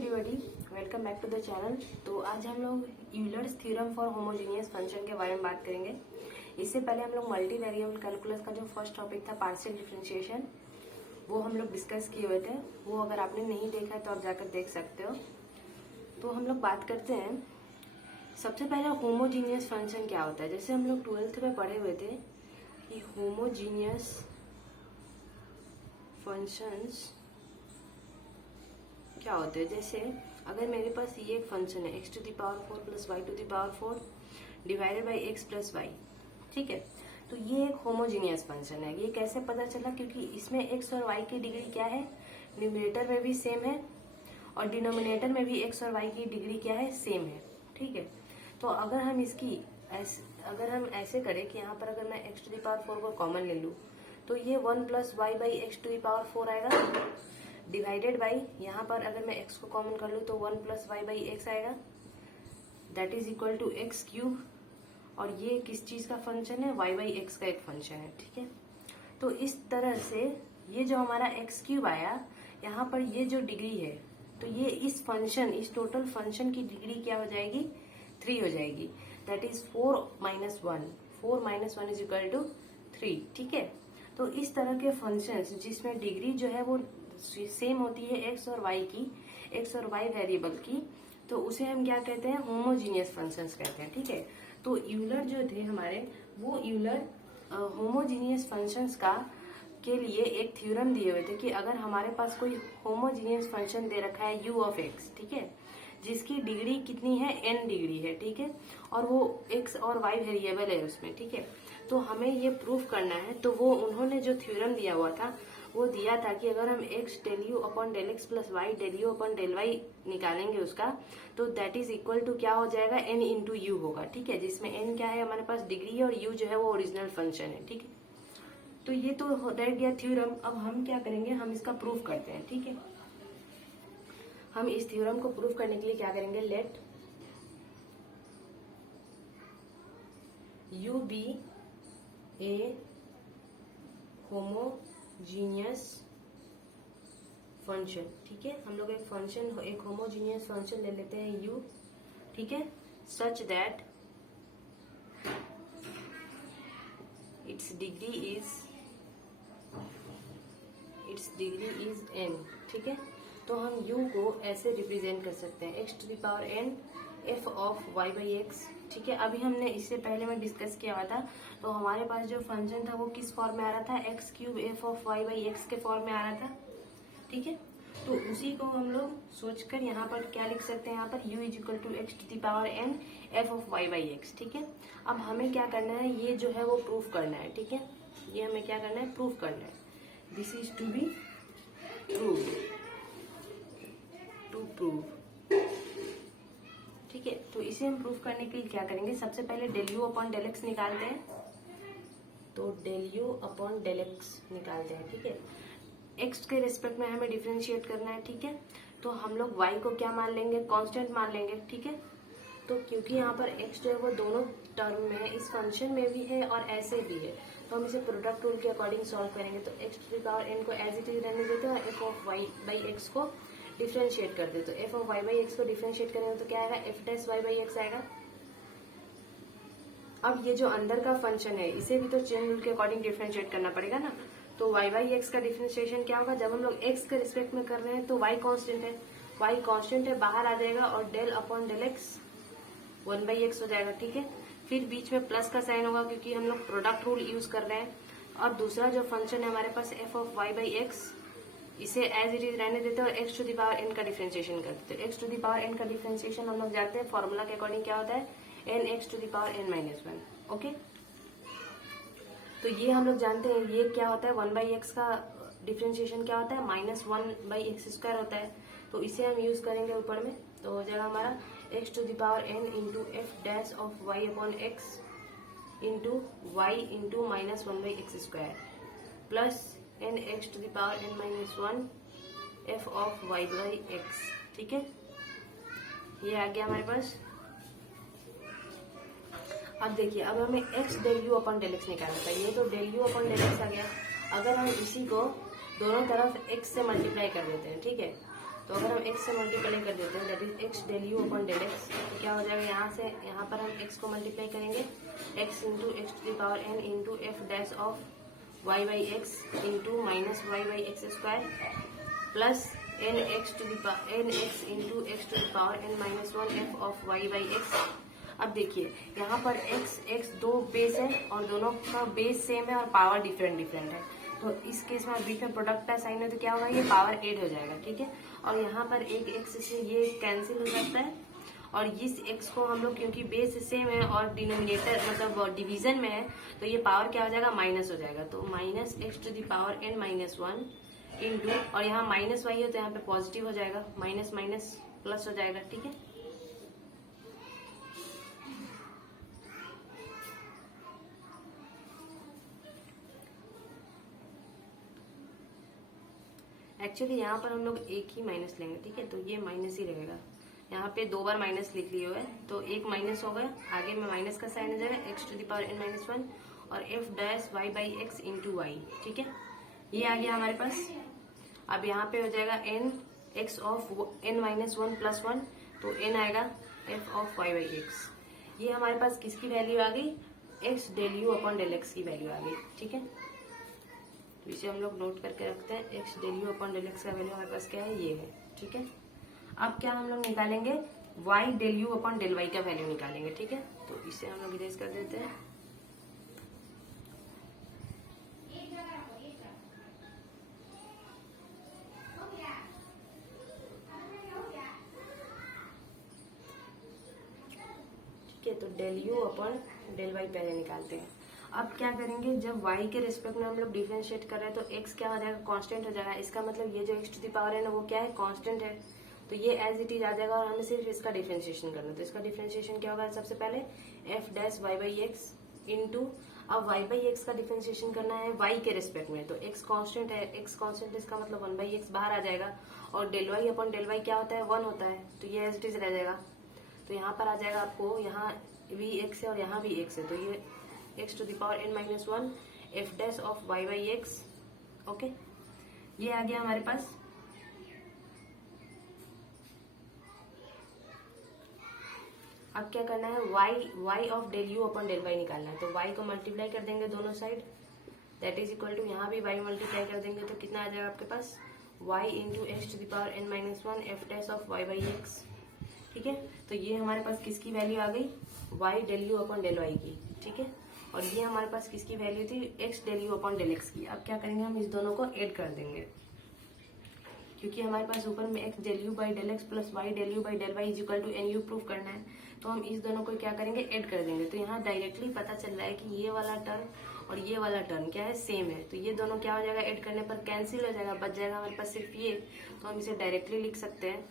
Everybody, welcome back to the channel. तो आज हम लोग Euler's theorem for homogeneous function के बारे में बात करेंगे। इससे पहले हम लोग मल्टी वेरिएबल कैलकुलस का जो फर्स्ट टॉपिक था पार्शियल डिफरेंशिएशन, वो हम लोग डिस्कस किए हुए थे। वो अगर आपने नहीं देखा है तो आप जाकर देख सकते हो। तो हम लोग बात करते हैं सबसे पहले होमोजीनियस फंक्शन क्या होता है। जैसे हम लोग 12th में पढ़े हुए थे कि होमोजीनियस फंक्शंस क्या होते हैं। जैसे अगर मेरे पास ये एक फंक्शन है x to the power 4 plus y to the power 4 divided by x plus y, ठीक है। तो ये एक होमोजीनियस फंक्शन है। ये कैसे पता चला? क्योंकि इसमें x और y की डिग्री क्या है, न्यूमरेटर में भी सेम है और डिनोमिनेटर में भी x और y की डिग्री क्या है, सेम है, ठीक है। तो अगर हम ऐसे करें कि यहाँ पर अगर मैं x to the power 4 को कॉमन ले लूँ तो ये 1 plus y by x to the power 4 आएगा, डिवाइडेड बाई यहाँ पर अगर मैं x को कॉमन कर लूँ तो 1 प्लस वाई बाई एक्स आएगा, that is equal to x cube. और ये किस चीज का फंक्शन है, y बाई एक्स का एक फंक्शन है, ठीक है। तो इस तरह से ये जो हमारा एक्स क्यूब आया, यहाँ पर ये जो डिग्री है, तो ये इस टोटल फंक्शन की डिग्री क्या हो जाएगी, 3 हो जाएगी। That is 4 minus 1 is equal to 3, ठीक है। तो इस तरह के फंक्शंस जिसमें डिग्री जो है वो सेम होती है एक्स और वाई वेरिएबल की, तो उसे हम क्या कहते हैं, होमोजीनियस फंक्शंस कहते हैं, ठीक है। तो यूलर जो थे हमारे, वो यूलर होमोजीनियस फंक्शंस के लिए एक थ्योरम दिए हुए थे कि अगर हमारे पास कोई होमोजीनियस फंक्शन दे रखा है u ऑफ x, ठीक है, जिसकी डिग्री कितनी है, n डिग्री है, ठीक है, और वो x और y वेरिएबल है उसमें, ठीक है। तो हमें ये प्रूफ करना है। तो वो उन्होंने जो थ्योरम दिया हुआ था वो दिया था कि अगर हम x del u upon del x plus y del u upon del y निकालेंगे उसका, तो दैट इज इक्वल टू क्या हो जाएगा, n इंटू यू होगा, ठीक है, जिसमें n क्या है हमारे पास डिग्री है और u जो है वो ओरिजिनल फंक्शन है, ठीक है। तो ये तो रह गया थ्योरम। अब हम क्या करेंगे, हम इसका प्रूफ करते हैं, ठीक है। हम इस थ्योरम को प्रूफ करने के लिए क्या करेंगे, लेट u बी ए होमोजीनियस फंक्शन, ठीक है। हम लोग एक होमोजीनियस फंक्शन ले लेते हैं u, ठीक है, such that it's degree is n, ठीक है। तो हम u को ऐसे रिप्रेजेंट कर सकते हैं x to the power n f of y by x, ठीक है। अभी हमने इससे पहले में डिस्कस किया हुआ था। तो हमारे पास जो फंक्शन था वो किस फॉर्म में आ रहा था, x cube f of y by x के फॉर्म में आ रहा था, ठीक है। तो उसी को हम लोग सोचकर यहाँ पर क्या लिख सकते हैं, यहाँ पर u is equal to x to the power n f of y by x, ठीक है। अब हमें क्या करना है, ये जो है वो प्रूफ करना है, ठीक है। ये हमें क्या करना है, प्रूफ करना है। This is to be prove, ठीक है। तो इसे हम प्रूफ करने के लिए क्या करेंगे, सबसे पहले del u upon del x निकालते हैं। तो del u upon del x निकालते हैं, ठीक है। एक्स के रिस्पेक्ट में हमें डिफरेंशिएट करना है, ठीक है। तो हम लोग वाई को क्या मान लेंगे, कांस्टेंट मान लेंगे, ठीक है। तो क्योंकि यहाँ पर एक्स जो है वो दोनों टर्म में है, इस फंक्शन में भी है और ऐसे भी है, तो हम इसे प्रोडक्ट रूल के अकॉर्डिंग सॉल्व करेंगे। तो x to the power n को एज इट इज रहने देते हैं और f of y by x को डिफरेंशिएट कर देते। तो f of y by x को डिफरेंशिएट करेंगे तो क्या आएगा, f dash y by x आएगा। अब ये जो अंदर का फंक्शन है इसे भी तो चेन रूल के अकॉर्डिंग डिफरेंशिएट करना पड़ेगा ना। तो वाई बाई एक्स का डिफरेंशिएशन क्या होगा, जब हम लोग एक्स के रिस्पेक्ट में कर रहे हैं तो वाई कांस्टेंट है, बाहर आ जाएगा और del upon del x 1 by x हो जाएगा, ठीक है। फिर बीच में प्लस का साइन होगा क्योंकि हम लोग प्रोडक्ट रूल यूज कर रहे हैं। और दूसरा जो फंक्शन है हमारे पास f of y by x, इसे एज इट इज रहने देते हैं और x to the power n का डिफरेंशिएशन कर देते हैं। X to the power n का डिफरेंशिएशन हम लोग जानते हैं फॉर्मूला के अकॉर्डिंग क्या होता है, n x to the power n minus 1, okay. तो ये हम लोग जानते हैं ये क्या होता है, 1 बाई एक्स का डिफरेंशिएशन क्या होता है, माइनस 1 बाई एक्स स्क्वायर होता है। तो इसे हम यूज करेंगे ऊपर में, तो हो जाएगा हमारा x to the power n into f dash of y upon x into y into minus 1 by x square plus n x to the power n minus 1 f of y by x, ठीक है। ये आ गया हमारे पास। अब देखिए, अब हमें x del u upon del x निकालना था। ये तो del u upon del x आ गया। अगर हम इसी को दोनों तरफ x से मल्टीप्लाई कर देते हैं, ठीक है, तो अगर हम x से मल्टीप्लाई कर देते हैं that is x del u upon del x, तो क्या हो जाएगा यहाँ से यहाँ पर हम x को मल्टीप्लाई करेंगे x into x to the power n into f dash of y by x into minus y by x square plus n x into x to the power n minus one f of y by x. अब देखिए यहाँ पर x दो base है और दोनों का base same है और पावर डिफरेंट है, तो इस केस में बीच में प्रोडक्ट का साइन है तो क्या होगा, ये पावर 8 हो जाएगा, ठीक है। और यहाँ पर एक x से ये कैंसिल हो जाता है और इस x को हम लोग क्योंकि बेस सेम है और डिनोमिनेटर मतलब डिवीजन में है तो ये पावर क्या हो जाएगा, माइनस हो जाएगा। तो minus x to the power n minus one into, और यहाँ माइनस वाई है तो यहाँ पे पॉजिटिव हो जाएगा, माइनस माइनस प्लस हो जाएगा, ठीक है। एक्चुअली यहाँ पर हम लोग एक ही माइनस लेंगे, ठीक है, तो ये माइनस ही रहेगा। यहाँ पे दो बार माइनस लिख लिए हुए हैं तो एक माइनस हो गया, आगे में माइनस का साइन हो जाएगा x to the power n minus one और f dash y by x into y, ठीक है। ये आ गया हमारे पास। अब यहाँ पे हो जाएगा n x of n minus one plus one, तो n आएगा f of y by x. ये हमारे पास किसकी वैल्यू आ गई, x del u upon del x की वैल्यू आ गई, ठीक है। तो इसे हम लोग नोट करके रखते हैं, x del u upon del x का वैल्यू हमारे पास क्या है, ये है, ठीक है। अब क्या हम लोग निकालेंगे, y del u upon del y का वैल्यू निकालेंगे, ठीक है। तो इसे हम लोग इरेज कर देते हैं। ठीक है, तो del u upon del y पहले निकालते हैं। अब क्या करेंगे, जब y के रिस्पेक्ट में हम लोग डिफरेंशिएट कर रहे हैं तो x क्या हो जाएगा, कांस्टेंट हो जाएगा। इसका मतलब ये जो x टू द पावर है ना वो क्या है, कांस्टेंट है, तो ये एज इट इज आ जाएगा और हमें सिर्फ इसका डिफरेंशिएशन करना है। तो इसका डिफरेंशिएशन क्या होगा, सबसे पहले f dash y by x into, अब y बाई एक्स का डिफरेंशिएशन करना है y के रिस्पेक्ट में, तो x कांस्टेंट है, x कांस्टेंट इसका मतलब वन बाई एक्स बाहर आ जाएगा और del y upon del y क्या होता है, वन होता है, तो ये एज इट इज रह जाएगा। तो यहाँ पर आ जाएगा आपको, यहाँ भी x है और यहाँ भी x है, तो ये x to the power n minus one f dash of y by x, okay, ये आ गया हमारे पास। अब क्या करना है, y of del u upon del y निकालना है, तो y को मल्टीप्लाई कर देंगे दोनों side, that is equal to यहाँ भी y मल्टीप्लाई कर देंगे तो कितना आ जाएगा आपके पास, y into x to the power n minus one f dash of y by x, ठीक है। तो ये हमारे पास किसकी वैल्यू आ गई, y del u upon del y की, ठीक है। और ये हमारे पास किसकी वैल्यू थी, x del u upon del x की। अब क्या करेंगे, हम इस दोनों को ऐड कर देंगे क्योंकि हमारे पास ऊपर में x del u by del x plus y del u by del y is equal to n u prove करना है, तो हम इस दोनों को क्या करेंगे, ऐड कर देंगे। तो यहाँ डायरेक्टली पता चल रहा है कि ये वाला टर्म और ये वाला टर्म क्या है, सेम है, तो ये दोनों क्या हो जाएगा, ऐड करने पर कैंसिल हो जाएगा, बच जाएगा हमारे पास सिर्फ ये, तो हम इसे डायरेक्टली लिख सकते हैं।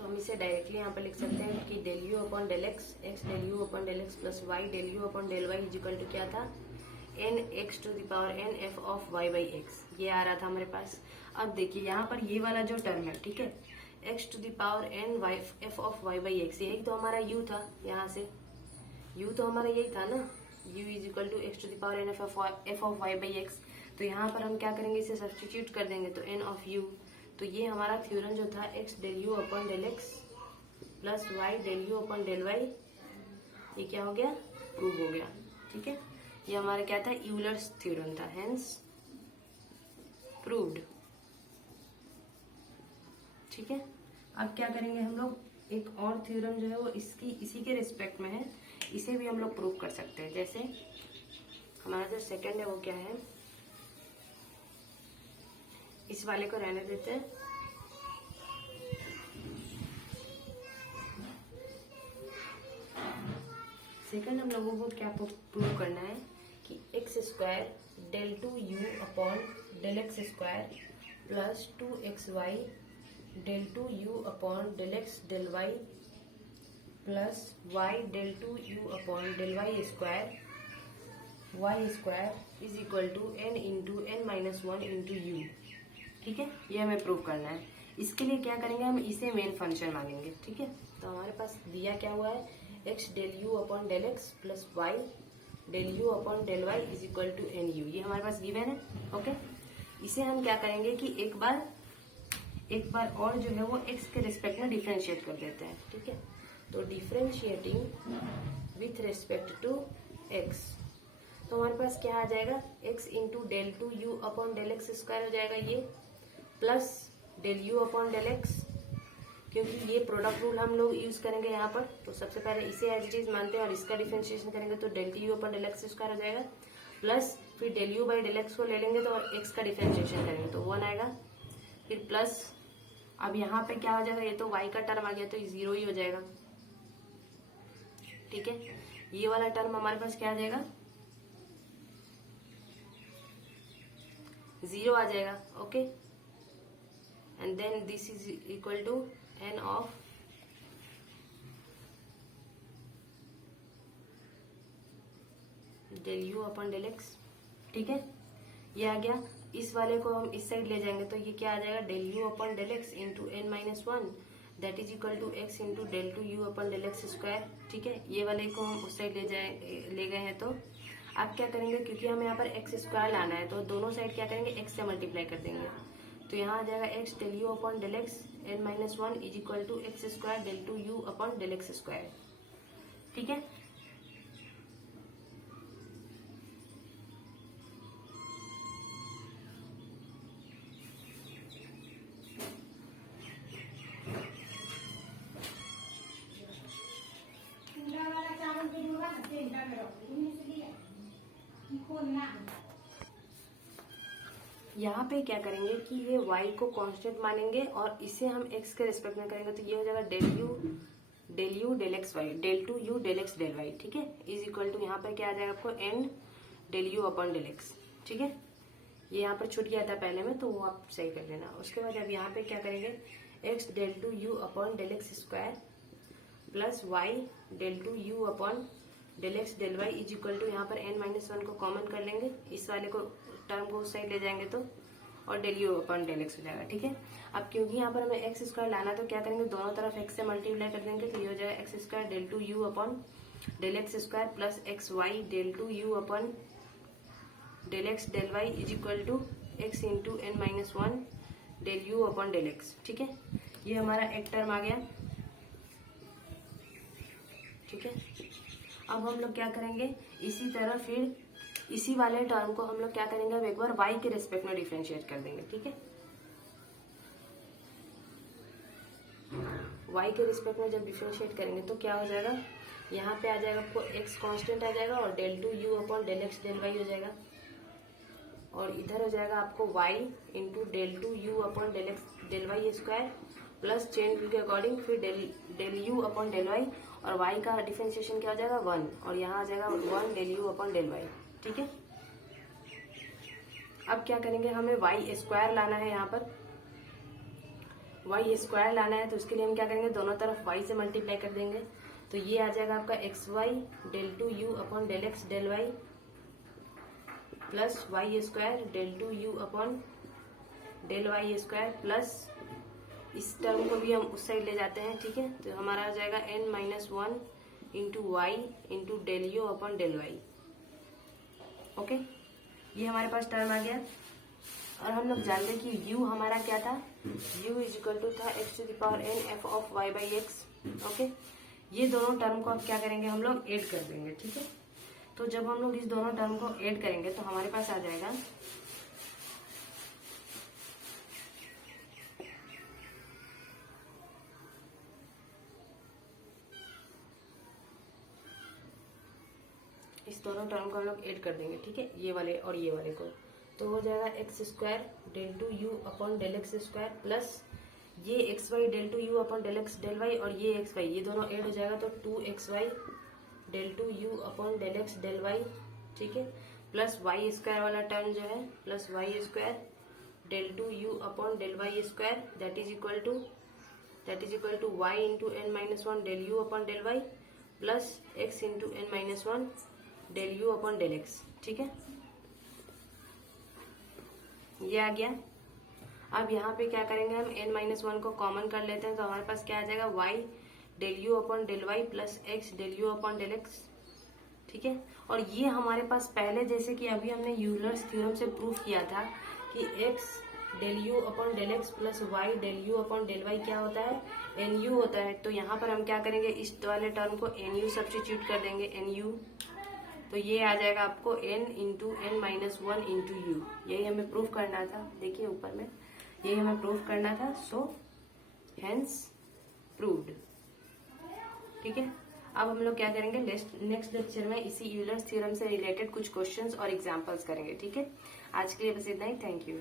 हम इसे डायरेक्टली यहाँ पर लिख सकते हैं कि del u upon del x, x del u upon del x plus y del u upon del y is equal to क्या था, n x to the power n f of y by x, ये आ रहा था हमारे पास। अब देखिए यहाँ पर ये वाला जो टर्म है, ठीक है, x to the power n y f of y by x, यही तो हमारा u था, यहाँ से u तो हमारा यही था ना, u is equal to x to the power n f of y by x. तो यहाँ पर हम क्या करेंगे, इसे सब्सटीट्यूट कर देंगे तो n ऑफ u, तो ये हमारा थ्योरम जो था x del u upon del x plus y del u upon del y, ये क्या हो गया, प्रूव हो गया, ठीक है। ये हमारा क्या था, यूलर्स थ्योरम था, हेंस प्रूव्ड, ठीक है। अब क्या करेंगे हम लोग, एक और थ्योरम जो है वो इसी के रिस्पेक्ट में है, इसे भी हम लोग प्रूव कर सकते हैं। जैसे हमारा जो सेकंड है वो क्या है, इस वाले को रहने देते हैं, सेकंड हम लोगों को क्या प्रूव करना है कि x square del two u upon del x square plus 2xy del two u upon del x del y plus y del two u upon del y square is equal to n into n minus one into u, ठीक है। ये हमें prove करना है। इसके लिए क्या करेंगे, हम इसे मेन फंक्शन मानेंगे, ठीक है। तो हमारे पास दिया क्या हुआ है, x del u upon del x plus y del u upon del y is equal to n u, ये हमारे पास गिवन है। ओके, इसे हम क्या करेंगे कि एक बार और जो है वो एक्स के रिस्पेक्ट में डिफ्रेंशिएट कर देते हैं। ठीक है, तो differentiating with respect to x, तो हमारे पास क्या आ जाएगा, x into del two u upon del x square हो जाएगा ये, plus del u upon del x, क्योंकि ये प्रोडक्ट रूल हम लोग यूज करेंगे यहाँ पर, तो सबसे पहले इसे एज इट इज मानते हैं और इसका डिफरेंशिएशन करेंगे तो del t u upon del x square हो जाएगा, प्लस फिर del u by del x को ले लेंगे तो एक्स का डिफरेंशिएशन करेंगे तो 1 आएगा, फिर प्लस अब यहाँ पे क्या हो जाएगा, ये तो y का टर्म आ गया तो ये 0 ही हो जाएगा। ठीक है, ये वाला टर्म हमारे पास क्या आ जाएगा, 0 आ जाएगा। Okay, and then this is equal to n of del u upon del x. ठीक है, ये आ गया, इस वाले को हम इस साइड ले जाएंगे तो ये क्या आ जाएगा, del u upon del x into n minus one that is equal to x into del two u upon del x square. ठीक है, ये वाले को हम उस साइड ले गए हैं, तो आप क्या करेंगे, क्योंकि हमें यहाँ पर एक्स स्क्वायर लाना है तो दोनों साइड क्या करेंगे, एक्स से मल्टीप्लाई कर देंगे, तो यहाँ आ जाएगा x del u upon del x n minus one is equal to x square del two u upon del x square. ठीक है, यहाँ पे क्या करेंगे कि ये y को कांस्टेंट मानेंगे और इसे हम x के रिस्पेक्ट में करेंगे तो ये हो जाएगा del u del x y del two u del x del y. ठीक है, इज इक्वल टू यहाँ पे क्या आ जाएगा आपको n del u upon del x. ठीक है, ये यहाँ पर छूट गया था पहले में तो वो आप सही कर लेना। उसके बाद अब यहाँ पे क्या करेंगे, x del two u upon del x square plus y del two u upon del x del y is equal to यहाँ पर n माइनस वन को कॉमन कर लेंगे, इस वाले को टर्म को उस साइड ले जाएंगे तो और del u upon del x हो जाएगा। ठीक है, अब क्योंकि यहाँ पर हमें एक्स स्क्वायर लाना तो क्या करेंगे, दोनों तरफ एक्स से मल्टीप्लाई कर देंगे तो ये हो जाएगा x square del two u upon del x square plus x y del two u upon del x del y is equal to x into n minus one del u upon del x. ठीक है, ये हमारा एक term आ गया। ठीक है, अब हम लोग क्या करेंगे, इसी तरह फिर इसी वाले टर्म को हम लोग क्या करेंगे, अब एक बार y के रिस्पेक्ट में डिफरेंशिएट कर देंगे। ठीक है, y के रिस्पेक्ट में जब डिफरेंशिएट करेंगे तो क्या हो जाएगा, यहाँ पे आ जाएगा आपको x कांस्टेंट आ जाएगा और del two u upon del x del y हो जाएगा, और इधर हो जाएगा आपको y into del two u upon del x del y square plus chain rule के अकॉर्डिंग फिर del u upon del y और y का डिफरेंशिएशन क्या हो जाएगा 1 और यहाँ आ जाएगा 1 del u upon del y. ठीक है, अब क्या करेंगे, हमें y स्क्वायर लाना है, यहाँ पर y स्क्वायर लाना है तो उसके लिए हम क्या करेंगे, दोनों तरफ y से मल्टीप्लाई कर देंगे तो ये आ जाएगा आपका x y del two u upon del x del y plus y square del two u upon del y square plus इस टर्म को भी हम उस साइड ले जाते हैं। ठीक है, तो हमारा आ जाएगा n minus one into y into del u upon del y. Okay, ये हमारे पास टर्म आ गया और हम लोग जानते हैं कि u हमारा क्या था, u इज इक्वल टू था x to the power n f of y by x. Okay, ये दोनों टर्म को अब क्या करेंगे, हम लोग ऐड कर देंगे। ठीक है, तो जब हम लोग इस दोनों टर्म को ऐड करेंगे तो हमारे पास आ जाएगा इस दोनों टर्म को हम लोग ऐड कर देंगे। ठीक है, ये वाले और ये वाले को, तो हो जाएगा x square del two u upon del x square plus ये x y del two u upon del x del y और ये एक्स वाई, ये दोनों ऐड हो जाएगा तो 2xy del two u upon del x del y. ठीक है, प्लस वाई स्क्वायर वाला टर्म जो है plus y square del two u upon del y square that is equal to y into n minus one del u upon del y plus x into n minus one del u upon del x. ठीक है, ये आ गया। अब यहाँ पे क्या करेंगे, हम n माइनस वन को कॉमन कर लेते हैं तो हमारे पास क्या आ जाएगा y del u upon del y plus x del u upon del x ठीक है। और ये हमारे पास पहले जैसे कि अभी हमने यूलर्स थ्योरम से प्रूव किया था कि x del u upon del x plus y del u upon del y क्या होता है, एन यू होता है। तो यहाँ पर हम क्या करेंगे, इस वाले टर्म को एन यू सब्सटीट्यूट कर देंगे, एन यू। तो ये आ जाएगा आपको n into n minus one into u. यही हमें प्रूफ करना था, देखिए ऊपर में यही हमें प्रूफ करना था। So hence proved. ठीक है। अब हम लोग क्या करेंगे, नेक्स्ट लेक्चर में इसी यूलर्स थ्योरम से रिलेटेड कुछ क्वेश्चंस और एग्जांपल्स करेंगे। ठीक है। आज के लिए बस इतना ही। Thank you.